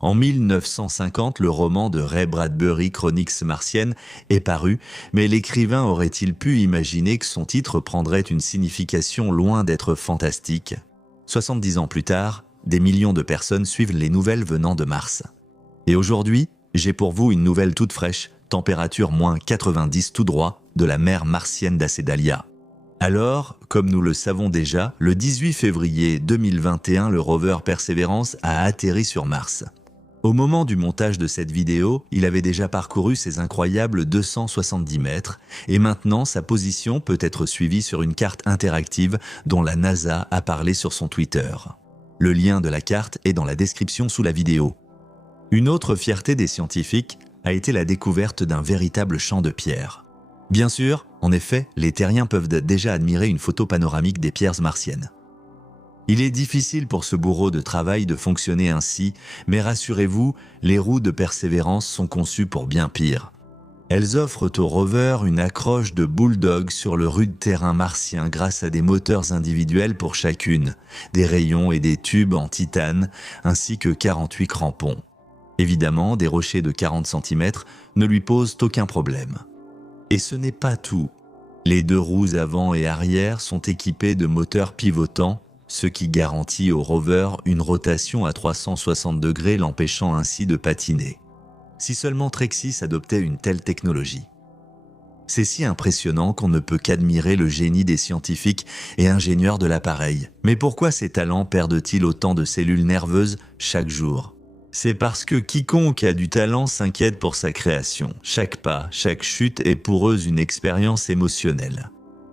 En 1950, le roman de Ray Bradbury, Chroniques martiennes, est paru, mais l'écrivain aurait-il pu imaginer que son titre prendrait une signification loin d'être fantastique ? 70 ans plus tard, des millions de personnes suivent les nouvelles venant de Mars. Et aujourd'hui, j'ai pour vous une nouvelle toute fraîche, température moins 90 tout droit, de la mer martienne d'Acédalia. Alors, comme nous le savons déjà, le 18 février 2021, le rover Perseverance a atterri sur Mars. Au moment du montage de cette vidéo, il avait déjà parcouru ces incroyables 270 mètres et maintenant sa position peut être suivie sur une carte interactive dont la NASA a parlé sur son Twitter. Le lien de la carte est dans la description sous la vidéo. Une autre fierté des scientifiques a été la découverte d'un véritable champ de pierres. Bien sûr, en effet, les terriens peuvent déjà admirer une photo panoramique des pierres martiennes. Il est difficile pour ce bourreau de travail de fonctionner ainsi, mais rassurez-vous, les roues de Persévérance sont conçues pour bien pire. Elles offrent au rover une accroche de bulldog sur le rude terrain martien grâce à des moteurs individuels pour chacune, des rayons et des tubes en titane, ainsi que 48 crampons. Évidemment, des rochers de 40 cm ne lui posent aucun problème. Et ce n'est pas tout. Les deux roues avant et arrière sont équipées de moteurs pivotants, ce qui garantit au rover une rotation à 360 degrés l'empêchant ainsi de patiner. Si seulement Trexis adoptait une telle technologie. C'est si impressionnant qu'on ne peut qu'admirer le génie des scientifiques et ingénieurs de l'appareil. Mais pourquoi ces talents perdent-ils autant de cellules nerveuses chaque jour ? C'est parce que quiconque a du talent s'inquiète pour sa création. Chaque pas, chaque chute est pour eux une expérience émotionnelle.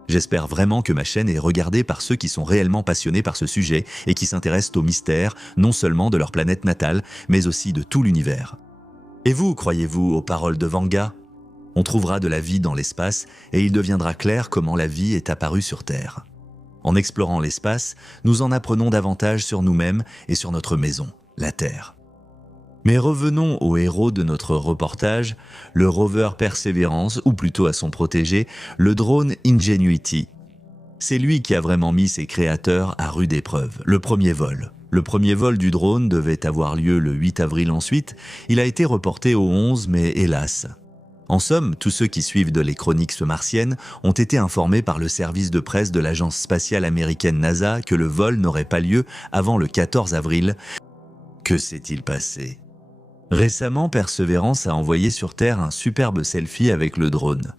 J'espère vraiment que ma chaîne est regardée par ceux qui sont réellement passionnés par ce sujet et qui s'intéressent aux mystères, non seulement de leur planète natale, mais aussi de tout l'univers. Et vous, croyez-vous aux paroles de Vanga ? On trouvera de la vie dans l'espace et il deviendra clair comment la vie est apparue sur Terre. En explorant l'espace, nous en apprenons davantage sur nous-mêmes et sur notre maison, la Terre. Mais revenons au héros de notre reportage, le rover Perseverance, ou plutôt à son protégé, le drone Ingenuity. C'est lui qui a vraiment mis ses créateurs à rude épreuve, le premier vol. Le premier vol du drone devait avoir lieu le 8 avril ensuite, il a été reporté au 11 mais hélas. En somme, tous ceux qui suivent les chroniques martiennes ont été informés par le service de presse de l'agence spatiale américaine NASA que le vol n'aurait pas lieu avant le 14 avril. Que s'est-il passé ? Récemment, Perseverance a envoyé sur Terre un superbe selfie avec le drone.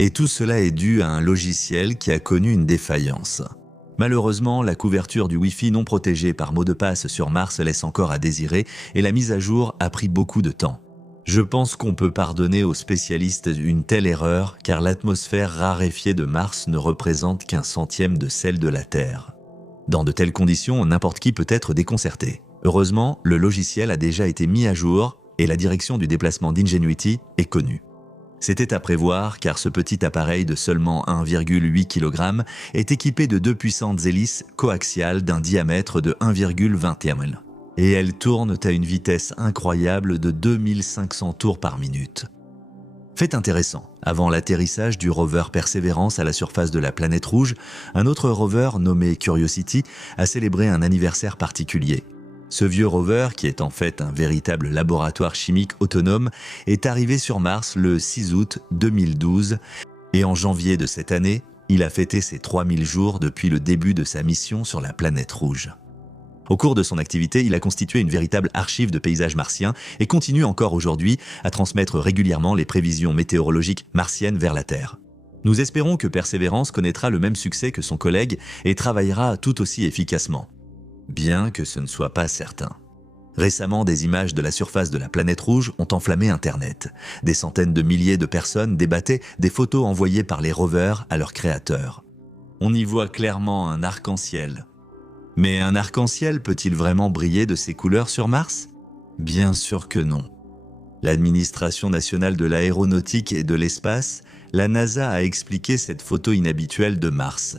Et tout cela est dû à un logiciel qui a connu une défaillance. Malheureusement, la couverture du Wi-Fi non protégée par mot de passe sur Mars laisse encore à désirer et la mise à jour a pris beaucoup de temps. Je pense qu'on peut pardonner aux spécialistes une telle erreur car l'atmosphère raréfiée de Mars ne représente qu'un centième de celle de la Terre. Dans de telles conditions, n'importe qui peut être déconcerté. Heureusement, le logiciel a déjà été mis à jour et la direction du déplacement d'Ingenuity est connue. C'était à prévoir car ce petit appareil de seulement 1,8 kg est équipé de deux puissantes hélices coaxiales d'un diamètre de 1,21 m. Et elles tournent à une vitesse incroyable de 2500 tours par minute. Fait intéressant, avant l'atterrissage du rover Perseverance à la surface de la planète rouge, un autre rover nommé Curiosity a célébré un anniversaire particulier. Ce vieux rover, qui est en fait un véritable laboratoire chimique autonome, est arrivé sur Mars le 6 août 2012 et en janvier de cette année, il a fêté ses 3000 jours depuis le début de sa mission sur la planète rouge. Au cours de son activité, il a constitué une véritable archive de paysages martiens et continue encore aujourd'hui à transmettre régulièrement les prévisions météorologiques martiennes vers la Terre. Nous espérons que Perseverance connaîtra le même succès que son collègue et travaillera tout aussi efficacement. Bien que ce ne soit pas certain. Récemment, des images de la surface de la planète rouge ont enflammé Internet. Des centaines de milliers de personnes débattaient des photos envoyées par les rovers à leurs créateurs. On y voit clairement un arc-en-ciel. Mais un arc-en-ciel peut-il vraiment briller de ses couleurs sur Mars ? Bien sûr que non. L'Administration nationale de l'aéronautique et de l'espace, la NASA a expliqué cette photo inhabituelle de Mars.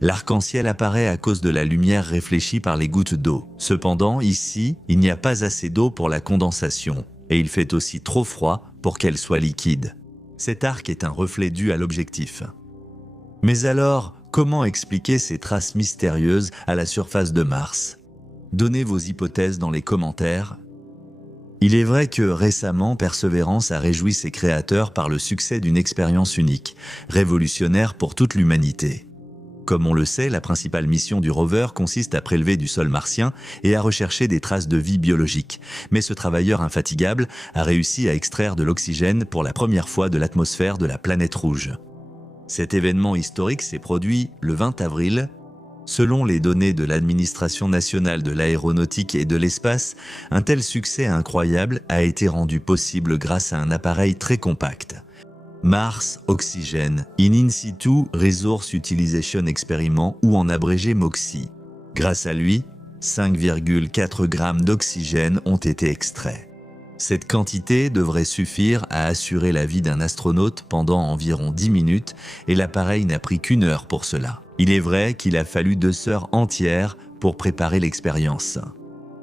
L'arc-en-ciel apparaît à cause de la lumière réfléchie par les gouttes d'eau. Cependant, ici, il n'y a pas assez d'eau pour la condensation, et il fait aussi trop froid pour qu'elle soit liquide. Cet arc est un reflet dû à l'objectif. Mais alors, comment expliquer ces traces mystérieuses à la surface de Mars ? Donnez vos hypothèses dans les commentaires. Il est vrai que récemment, Persévérance a réjoui ses créateurs par le succès d'une expérience unique, révolutionnaire pour toute l'humanité. Comme on le sait, la principale mission du rover consiste à prélever du sol martien et à rechercher des traces de vie biologique. Mais ce travailleur infatigable a réussi à extraire de l'oxygène pour la première fois de l'atmosphère de la planète rouge. Cet événement historique s'est produit le 20 avril. Selon les données de l'Administration nationale de l'aéronautique et de l'espace, un tel succès incroyable a été rendu possible grâce à un appareil très compact. Mars Oxygen In Situ Resource Utilization Experiment, ou en abrégé MOXIE. Grâce à lui, 5,4 grammes d'oxygène ont été extraits. Cette quantité devrait suffire à assurer la vie d'un astronaute pendant environ 10 minutes et l'appareil n'a pris qu'1 heure pour cela. Il est vrai qu'il a fallu 2 heures entières pour préparer l'expérience.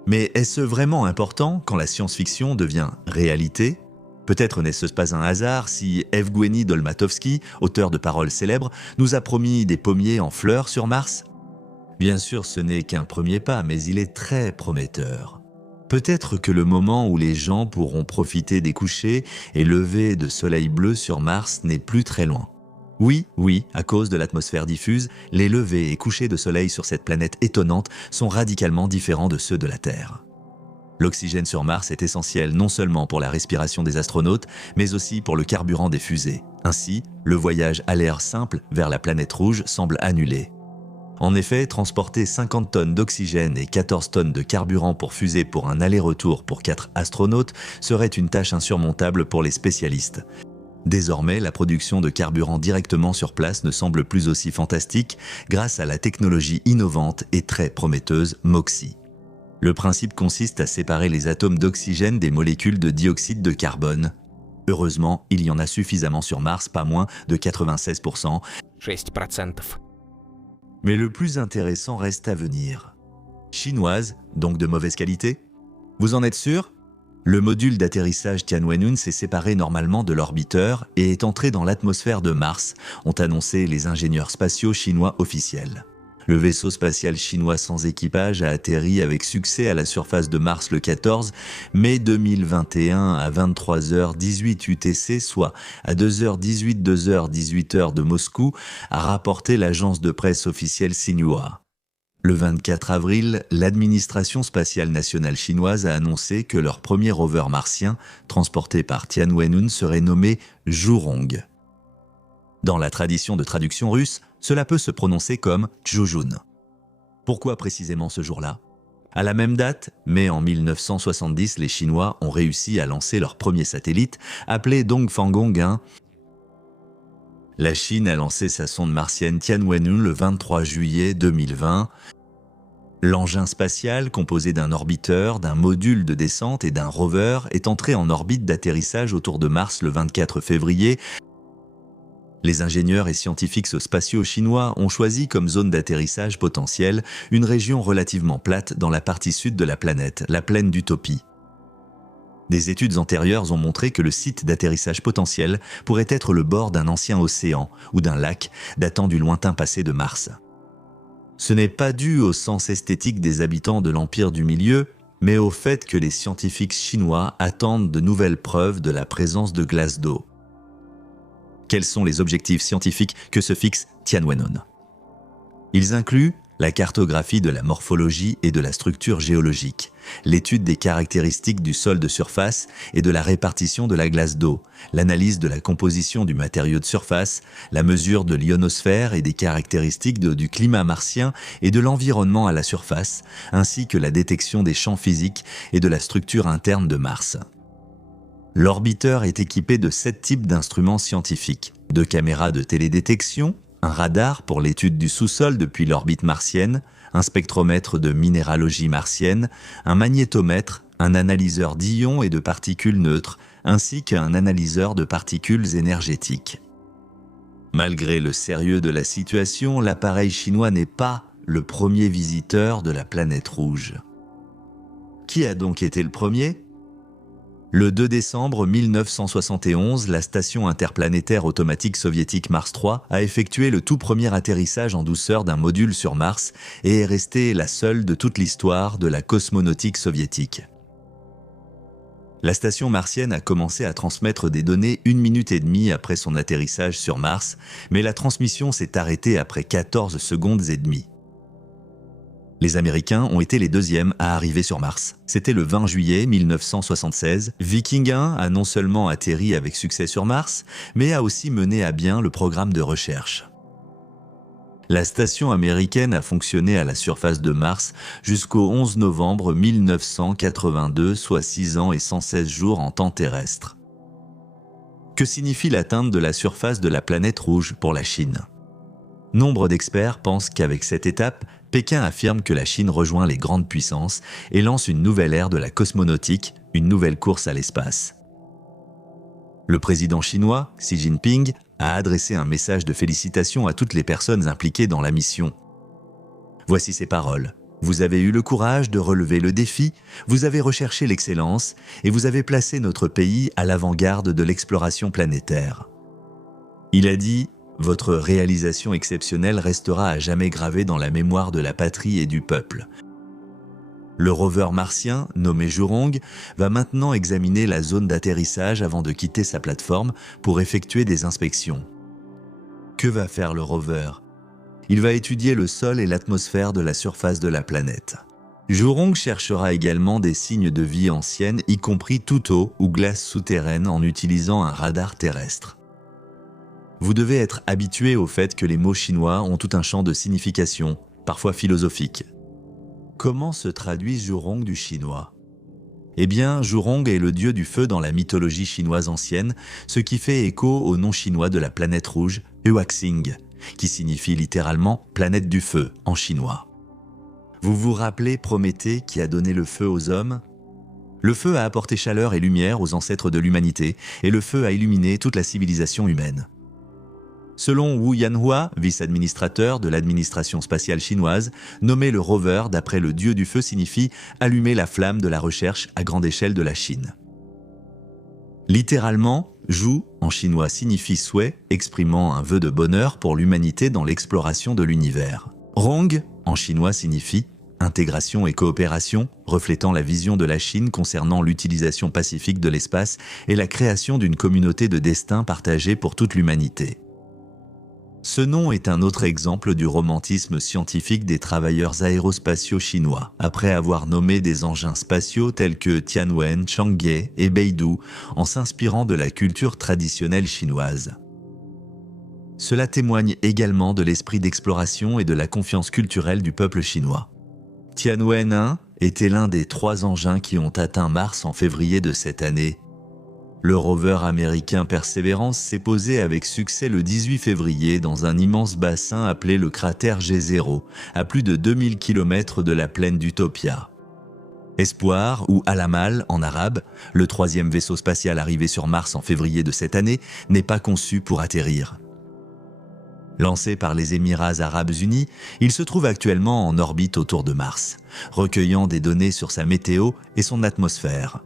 Mais est-ce vraiment important quand la science-fiction devient réalité ? Peut-être n'est-ce pas un hasard si Evgueni Dolmatovski, auteur de paroles célèbres, nous a promis des pommiers en fleurs sur Mars ? Bien sûr, ce n'est qu'un premier pas, mais il est très prometteur. Peut-être que le moment où les gens pourront profiter des couchers et levers de soleil bleu sur Mars n'est plus très loin. Oui, à cause de l'atmosphère diffuse, les levers et couchers de soleil sur cette planète étonnante sont radicalement différents de ceux de la Terre. L'oxygène sur Mars est essentiel non seulement pour la respiration des astronautes, mais aussi pour le carburant des fusées. Ainsi, le voyage à l'air simple vers la planète rouge semble annulé. En effet, transporter 50 tonnes d'oxygène et 14 tonnes de carburant pour fusée pour un aller-retour pour 4 astronautes serait une tâche insurmontable pour les spécialistes. Désormais, la production de carburant directement sur place ne semble plus aussi fantastique grâce à la technologie innovante et très prometteuse MOXIE. Le principe consiste à séparer les atomes d'oxygène des molécules de dioxyde de carbone. Heureusement, il y en a suffisamment sur Mars, pas moins de 96%. 6%. Mais le plus intéressant reste à venir. Chinoise, donc de mauvaise qualité ? Vous en êtes sûr ? Le module d'atterrissage Tianwen-1 s'est séparé normalement de l'orbiteur et est entré dans l'atmosphère de Mars, ont annoncé les ingénieurs spatiaux chinois officiels. Le vaisseau spatial chinois sans équipage a atterri avec succès à la surface de Mars le 14 mai 2021 à 23h18 UTC, soit à 2h18 2h18 de Moscou, a rapporté l'agence de presse officielle Xinhua. Le 24 avril, l'administration spatiale nationale chinoise a annoncé que leur premier rover martien, transporté par Tianwen-1, serait nommé Zhurong. Dans la tradition de traduction russe, cela peut se prononcer comme Zhuzhun. Pourquoi précisément ce jour-là ? À la même date, mai en 1970, les Chinois ont réussi à lancer leur premier satellite, appelé Dongfangong 1. La Chine a lancé sa sonde martienne Tianwen-1 le 23 juillet 2020. L'engin spatial, composé d'un orbiteur, d'un module de descente et d'un rover, est entré en orbite d'atterrissage autour de Mars le 24 février. Les ingénieurs et scientifiques spatiaux chinois ont choisi comme zone d'atterrissage potentielle une région relativement plate dans la partie sud de la planète, la plaine d'Utopie. Des études antérieures ont montré que le site d'atterrissage potentiel pourrait être le bord d'un ancien océan ou d'un lac datant du lointain passé de Mars. Ce n'est pas dû au sens esthétique des habitants de l'Empire du Milieu, mais au fait que les scientifiques chinois attendent de nouvelles preuves de la présence de glace d'eau. Quels sont les objectifs scientifiques que se fixe Tianwen-1 ? Ils incluent la cartographie de la morphologie et de la structure géologique, l'étude des caractéristiques du sol de surface et de la répartition de la glace d'eau, l'analyse de la composition du matériau de surface, la mesure de l'ionosphère et des caractéristiques du climat martien et de l'environnement à la surface, ainsi que la détection des champs physiques et de la structure interne de Mars. L'orbiteur est équipé de 7 types d'instruments scientifiques, 2 caméras de télédétection, un radar pour l'étude du sous-sol depuis l'orbite martienne, un spectromètre de minéralogie martienne, un magnétomètre, un analyseur d'ions et de particules neutres, ainsi qu'un analyseur de particules énergétiques. Malgré le sérieux de la situation, l'appareil chinois n'est pas le premier visiteur de la planète rouge. Qui a donc été le premier ? Le 2 décembre 1971, la station interplanétaire automatique soviétique Mars 3 a effectué le tout premier atterrissage en douceur d'un module sur Mars et est restée la seule de toute l'histoire de la cosmonautique soviétique. La station martienne a commencé à transmettre des données 1 minute et demie après son atterrissage sur Mars, mais la transmission s'est arrêtée après 14 secondes et demie. Les Américains ont été les deuxièmes à arriver sur Mars. C'était le 20 juillet 1976. Viking 1 a non seulement atterri avec succès sur Mars, mais a aussi mené à bien le programme de recherche. La station américaine a fonctionné à la surface de Mars jusqu'au 11 novembre 1982, soit 6 ans et 116 jours en temps terrestre. Que signifie l'atteinte de la surface de la planète rouge pour la Chine ? Nombre d'experts pensent qu'avec cette étape, Pékin affirme que la Chine rejoint les grandes puissances et lance une nouvelle ère de la cosmonautique, une nouvelle course à l'espace. Le président chinois, Xi Jinping, a adressé un message de félicitations à toutes les personnes impliquées dans la mission. Voici ses paroles. Vous avez eu le courage de relever le défi, vous avez recherché l'excellence et vous avez placé notre pays à l'avant-garde de l'exploration planétaire. Il a dit « Votre réalisation exceptionnelle restera à jamais gravée dans la mémoire de la patrie et du peuple. » Le rover martien, nommé Zhurong, va maintenant examiner la zone d'atterrissage avant de quitter sa plateforme pour effectuer des inspections. Que va faire le rover ? Il va étudier le sol et l'atmosphère de la surface de la planète. Zhurong cherchera également des signes de vie ancienne, y compris toute eau ou glace souterraine en utilisant un radar terrestre. Vous devez être habitué au fait que les mots chinois ont tout un champ de signification, parfois philosophique. Comment se traduit Zhurong du chinois ? Eh bien, Zhurong est le dieu du feu dans la mythologie chinoise ancienne, ce qui fait écho au nom chinois de la planète rouge, Huaxing, qui signifie littéralement « planète du feu » en chinois. Vous vous rappelez Prométhée qui a donné le feu aux hommes ? Le feu a apporté chaleur et lumière aux ancêtres de l'humanité, et le feu a illuminé toute la civilisation humaine. Selon Wu Yanhua, vice-administrateur de l'administration spatiale chinoise, nommer le rover d'après le dieu du feu signifie « allumer la flamme de la recherche à grande échelle de la Chine ». Littéralement, Zhu en chinois signifie souhait, exprimant un vœu de bonheur pour l'humanité dans l'exploration de l'univers. Rong en chinois signifie intégration et coopération, reflétant la vision de la Chine concernant l'utilisation pacifique de l'espace et la création d'une communauté de destin partagée pour toute l'humanité. Ce nom est un autre exemple du romantisme scientifique des travailleurs aérospatiaux chinois, après avoir nommé des engins spatiaux tels que Tianwen, Chang'e et Beidou, en s'inspirant de la culture traditionnelle chinoise. Cela témoigne également de l'esprit d'exploration et de la confiance culturelle du peuple chinois. Tianwen 1 était l'un des 3 engins qui ont atteint Mars en février de cette année. Le rover américain Perseverance s'est posé avec succès le 18 février dans un immense bassin appelé le cratère G0, à plus de 2000 km de la plaine d'Utopia. Espoir, ou Al-Amal en arabe, le 3e vaisseau spatial arrivé sur Mars en février de cette année, n'est pas conçu pour atterrir. Lancé par les Émirats arabes unis, il se trouve actuellement en orbite autour de Mars, recueillant des données sur sa météo et son atmosphère.